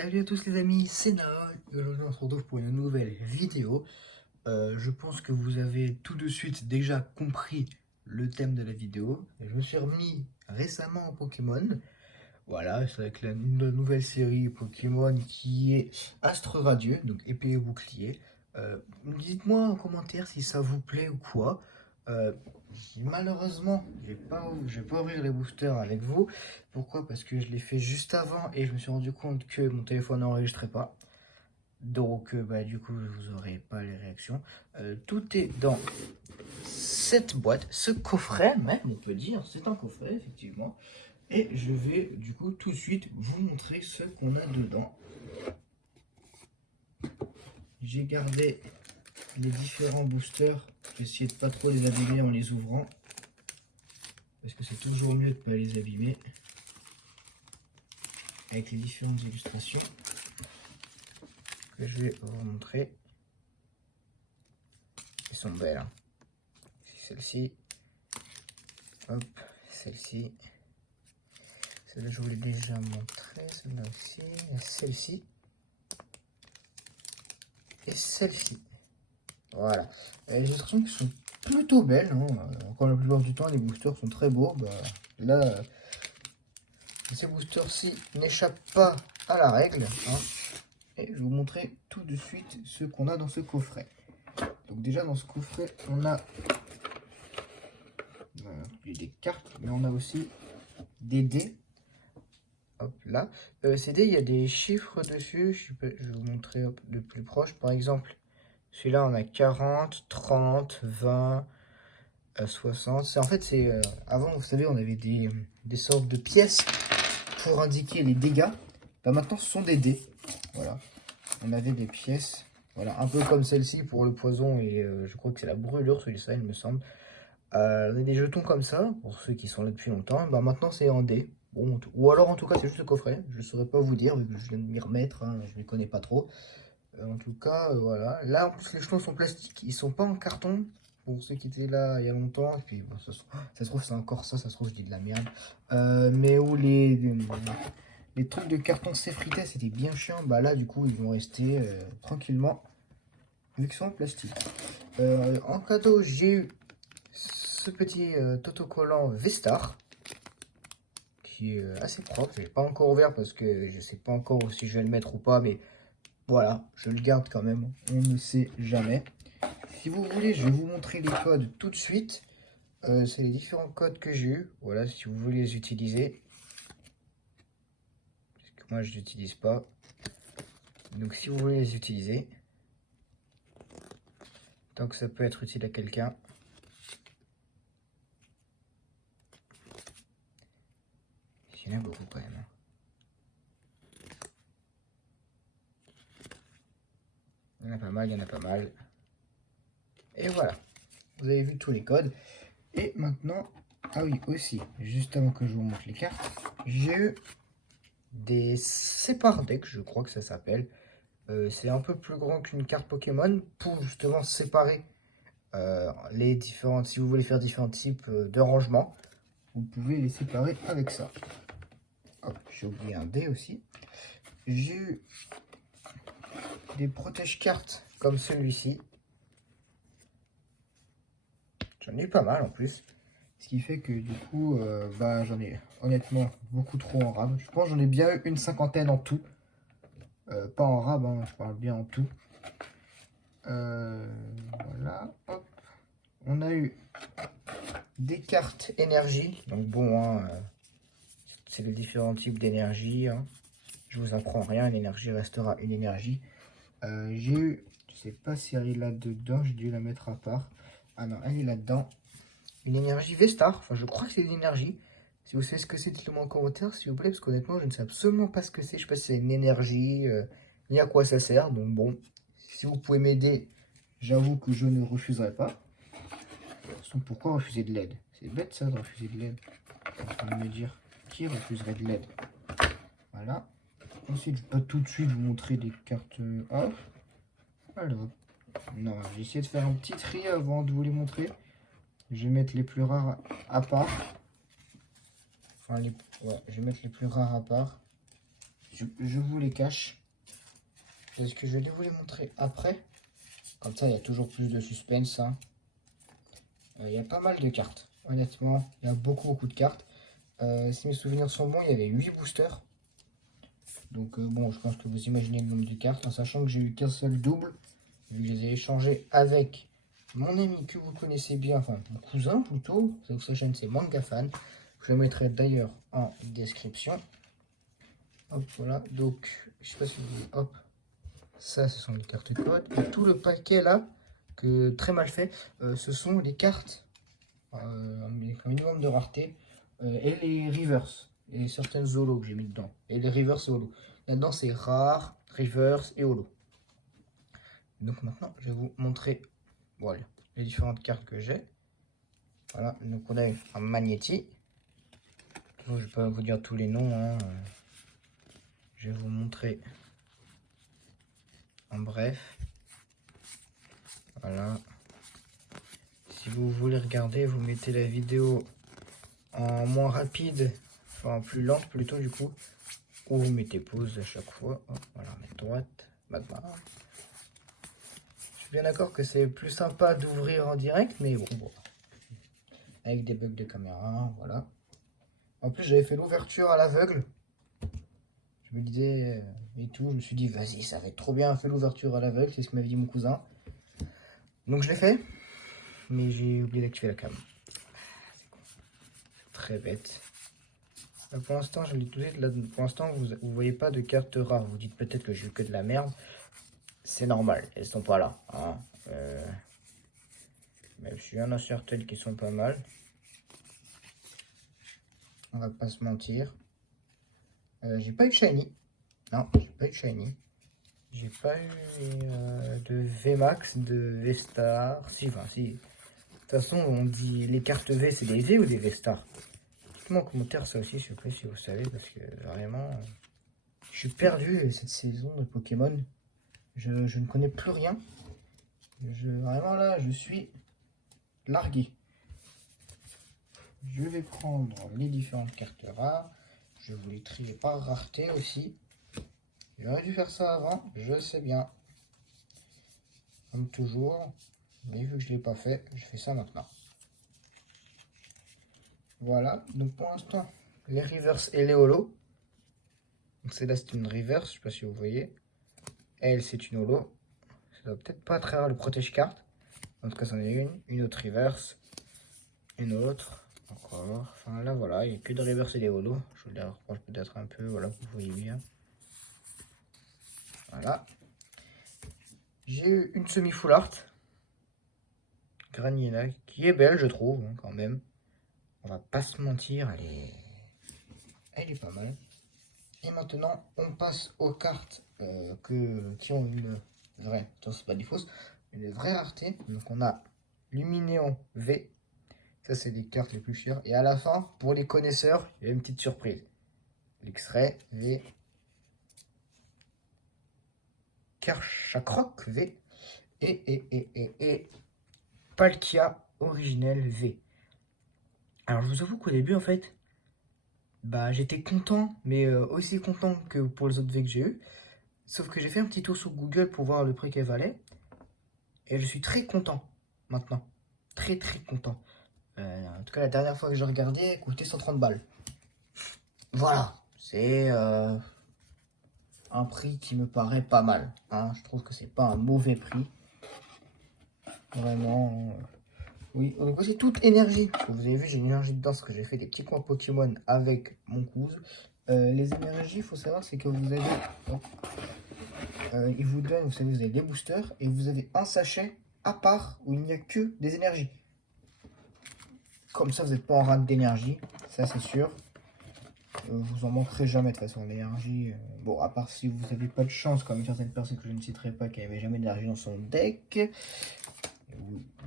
Salut à tous les amis, c'est Noah et aujourd'hui on se retrouve pour une nouvelle vidéo. Je pense que vous avez tout de suite déjà compris le thème de la vidéo. Je me suis remis récemment en Pokémon. Voilà, c'est avec la nouvelle série Pokémon qui est Astre Radieux, donc épée et bouclier. Dites-moi en commentaire si ça vous plaît ou quoi. Euh, Malheureusement, je vais pas ouvrir les boosters avec vous. Pourquoi? Parce que je l'ai fait juste avant et je me suis rendu compte que mon téléphone n'enregistrait pas. Donc, du coup, vous n'aurez pas les réactions. Tout est dans cette boîte, ce coffret même, on peut dire. C'est un coffret, effectivement. Et je vais du coup tout de suite vous montrer ce qu'on a dedans. J'ai gardé les différents boosters. J'ai essayé de pas trop les abîmer en les ouvrant. Parce que c'est toujours mieux de ne pas les abîmer. Avec les différentes illustrations que je vais vous montrer. Elles sont belles. Hein. Celle-ci. Hop, celle-ci. Celle-là, je vous l'ai déjà montré. Celle-là aussi. Celle-ci. Et celle-ci. Voilà. Les illustrations qui sont plutôt belles. Hein. Encore la plupart du temps, les boosters sont très beaux. Là, ces boosters-ci n'échappent pas à la règle. Hein. Et je vais vous montrer tout de suite ce qu'on a dans ce coffret. Donc déjà dans ce coffret, on a des cartes, mais on a aussi des dés. Hop là. Ces dés, il y a des chiffres dessus. Je vais vous montrer de plus proche. Par exemple, celui-là, on a 40, 30, 20, 60. En fait, c'est avant, vous savez, on avait des sortes de pièces pour indiquer les dégâts. Maintenant, ce sont des dés. Voilà. On avait des pièces. Voilà, un peu comme celle-ci pour le poison et je crois que c'est la brûlure, celui-là, il me semble. On a des jetons comme ça, pour ceux qui sont là depuis longtemps. Maintenant, c'est en dés. Bon, ou alors, en tout cas, c'est juste le coffret. Je ne saurais pas vous dire, vu que je viens de m'y remettre. Hein, je ne les connais pas trop. En tout cas, voilà. Là, en plus, les jetons sont plastiques. Ils sont pas en carton. Pour ceux qui étaient là il y a longtemps. Et puis, bon, ça se trouve, c'est encore ça. Ça se trouve, je dis de la merde. Mais où les trucs de carton s'effritaient, c'était bien chiant. Là, du coup, ils vont rester tranquillement. Vu qu'ils sont en plastique. En cadeau, j'ai eu ce petit autocollant Vestar. Qui est assez propre. Je l'ai pas encore ouvert parce que je sais pas encore si je vais le mettre ou pas. Mais voilà, je le garde quand même. On ne sait jamais. Si vous voulez, je vais vous montrer les codes tout de suite. C'est les différents codes que j'ai eu. Voilà, si vous voulez les utiliser. Parce que moi, je les utilise pas. Donc, si vous voulez les utiliser. Tant que ça peut être utile à quelqu'un. Il y en a beaucoup quand même. Hein. Il y en a pas mal, il y en a pas mal. Et voilà. Vous avez vu tous les codes. Et maintenant, ah oui, aussi, juste avant que je vous montre les cartes, j'ai eu des sépare decks, je crois que ça s'appelle. C'est un peu plus grand qu'une carte Pokémon pour justement séparer les différentes. Si vous voulez faire différents types de rangement, vous pouvez les séparer avec ça. Hop, j'ai oublié un dé aussi. J'ai eu des protège-cartes comme celui-ci. J'en ai eu pas mal en plus. Ce qui fait que du coup, j'en ai honnêtement beaucoup trop en rab. Je pense que j'en ai bien eu une cinquantaine en tout. Pas en rab, hein, je parle bien en tout. Voilà, hop. On a eu des cartes énergie. Donc bon, hein, c'est les différents types d'énergie. Hein. Je vous apprends rien, l'énergie restera une énergie. J'ai eu, je sais pas si elle est là-dedans, j'ai dû la mettre à part. Ah non, elle est là-dedans. Une énergie Vestar, enfin je crois que c'est une énergie. Si vous savez ce que c'est, dites-le moi en commentaire s'il vous plaît, parce qu'honnêtement je ne sais absolument pas ce que c'est. Je sais pas si c'est une énergie, ni à quoi ça sert. Donc bon, si vous pouvez m'aider, j'avoue que je ne refuserai pas. De toute façon, pourquoi refuser de l'aide? C'est bête ça de refuser de l'aide. En train de me dire, qui refuserait de l'aide? Voilà. Ensuite, je vais pas tout de suite vous montrer des cartes off. Alors, non, j'ai essayé de faire un petit tri avant de vous les montrer. Je vais mettre les plus rares à part. Enfin, ouais, je vais mettre les plus rares à part. je vous les cache. Parce que je vais vous les montrer après. Comme ça, il y a toujours plus de suspense. Hein. Il y a pas mal de cartes. Honnêtement, il y a beaucoup de cartes. Si mes souvenirs sont bons, il y avait 8 boosters. Donc bon, je pense que vous imaginez le nombre de cartes. En sachant que j'ai eu qu'un seul double. Vu que je les ai échangés avec mon ami que vous connaissez bien. Enfin, mon cousin plutôt. Sa chaîne, c'est Mangafan. Je le mettrai d'ailleurs en description. Hop, voilà. Donc, je sais pas si vous... Hop. Ça, ce sont les cartes code. Et tout le paquet là, que très mal fait, ce sont les cartes un minimum de rareté et les reverse et certaines holos que j'ai mis dedans. Et les reverse et holo. Là-dedans, c'est rare, reverse et holo. Donc maintenant, je vais vous montrer voilà, les différentes cartes que j'ai. Voilà, donc on a un Magnéti. Je ne vais pas vous dire tous les noms. Hein. Je vais vous montrer en bref. Voilà. Si vous voulez regarder, vous mettez la vidéo en moins rapide, enfin plus lente plutôt du coup, ou vous mettez pause à chaque fois. Hop, voilà, mettre droite, maintenant. Je suis bien d'accord que c'est plus sympa d'ouvrir en direct, mais bon, avec des bugs de caméra, voilà. En plus, j'avais fait l'ouverture à l'aveugle. Je me disais et tout, je me suis dit, vas-y, ça va être trop bien, fait l'ouverture à l'aveugle, c'est ce que m'avait dit mon cousin. Donc je l'ai fait, mais j'ai oublié d'activer la cam. Très bête. Là, pour l'instant, je l'ai tout dit. Là, pour l'instant, vous voyez pas de cartes rares. Vous dites peut-être que j'ai eu que de la merde. C'est normal, elles sont pas là. Hein. Même s'il y en a certaines qui sont pas mal. On va pas se mentir. J'ai pas eu shiny. Non, j'ai pas eu shiny. J'ai pas eu de VMAX, de V-Star. Si, enfin, si. De toute façon, on dit les cartes V, c'est des V ou des V-Star? Dites-moi en commentaire ça aussi, s'il vous plaît, si vous savez, parce que vraiment, je suis perdu cette saison de Pokémon. Je ne connais plus rien. Vraiment là, je suis largué. Je vais prendre les différentes cartes rares. Je vais vous les trier par rareté aussi. J'aurais dû faire ça avant, je sais bien. Comme toujours. Mais vu que je ne l'ai pas fait, je fais ça maintenant. Voilà, donc pour l'instant, les reverse et les holo. Donc celle-là, c'est une reverse, je ne sais pas si vous voyez. Elle, c'est une holo. Ça doit peut-être pas très rare le protège carte. En tout cas, c'en est une autre reverse, une autre, encore. Enfin là, voilà, il n'y a que de reverse et des holo. Je vous les rapproche peut-être un peu, voilà, vous voyez bien. Voilà. J'ai eu une semi-full art. Graniela, qui est belle, je trouve, hein, quand même. On va pas se mentir, elle est pas mal. Et maintenant, on passe aux cartes qui ont une vraie, attention, c'est pas des fausses, une vraie rareté. Donc on a Luminéon V. Ça, c'est des cartes les plus chères. Et à la fin, pour les connaisseurs, il y a une petite surprise. L'extrait V. Kerchakroc V. Et Palkia originel V. Alors, je vous avoue qu'au début, en fait, bah, j'étais content, mais aussi content que pour les autres V que j'ai eu. Sauf que j'ai fait un petit tour sur Google pour voir le prix qu'elle valait. Et je suis très content maintenant. Très content. En tout cas, la dernière fois que j'ai regardé, elle coûtait 130 balles. Voilà. C'est un prix qui me paraît pas mal. Hein. Je trouve que c'est pas un mauvais prix. Vraiment. Oui, donc voici toute énergie. Parce que vous avez vu, j'ai une énergie dedans parce que j'ai fait des petits coins Pokémon avec mon cousin. Les énergies, il faut savoir, c'est que vous avez... il vous donne, vous savez, vous avez des boosters et vous avez un sachet à part où il n'y a que des énergies. Comme ça, vous n'êtes pas en rate d'énergie, ça c'est sûr. Vous en manquerez jamais de toute façon, l'énergie. Bon, à part si vous n'avez pas de chance, comme certaines personnes que je ne citerai pas, qui n'avaient jamais d'énergie dans son deck.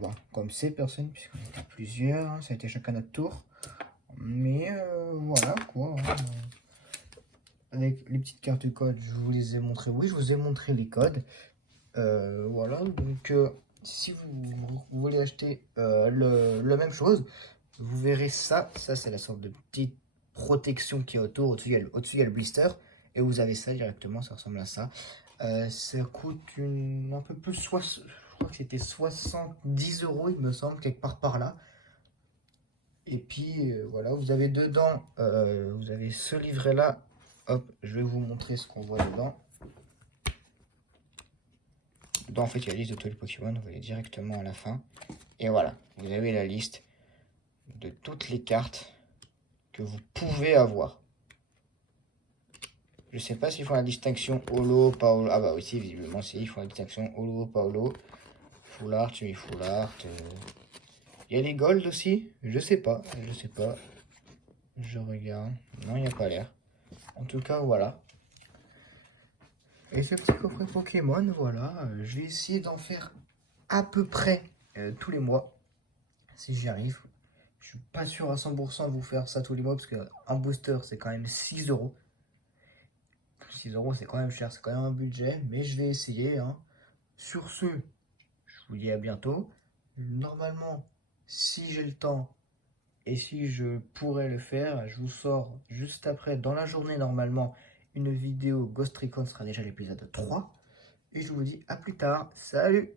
Bon, comme ces personnes, puisqu'on était plusieurs, hein, ça a été chacun notre tour. Mais voilà quoi. Hein. Avec les petites cartes code, je vous les ai montrées. Oui, je vous ai montré les codes. Voilà, donc si vous voulez acheter la même chose, vous verrez ça. Ça, c'est la sorte de petite protection qui est autour. Au-dessus, il y a le blister. Et vous avez ça directement, ça ressemble à ça. Ça coûte un peu plus, je crois que c'était 70 euros, il me semble, quelque part par là. Et puis voilà, vous avez dedans, vous avez ce livret-là. Hop, je vais vous montrer ce qu'on voit dedans. Dedans, en fait, il y a la liste de tous les Pokémon, vous allez directement à la fin. Et voilà, vous avez la liste de toutes les cartes que vous pouvez avoir. Je sais pas s'ils font la distinction holo, pas holo. Ah bah oui, si, visiblement, si, ils font la distinction holo, pas holo. Full art, semi-full art. Il y a les gold aussi? Je sais pas, je sais pas. Je regarde. Non, il n'y a pas l'air. En tout cas, voilà. Et ce petit coffret Pokémon, voilà. Je vais essayer d'en faire à peu près tous les mois. Si j'y arrive. Je suis pas sûr à 100% de vous faire ça tous les mois parce qu'un booster, c'est quand même 6 euros. 6 euros, c'est quand même cher, c'est quand même un budget. Mais je vais essayer. Hein. Sur ce, je vous dis à bientôt. Normalement, si j'ai le temps et si je pourrais le faire, je vous sors juste après, dans la journée normalement, une vidéo Ghost Recon, sera déjà l'épisode 3. Et je vous dis à plus tard. Salut!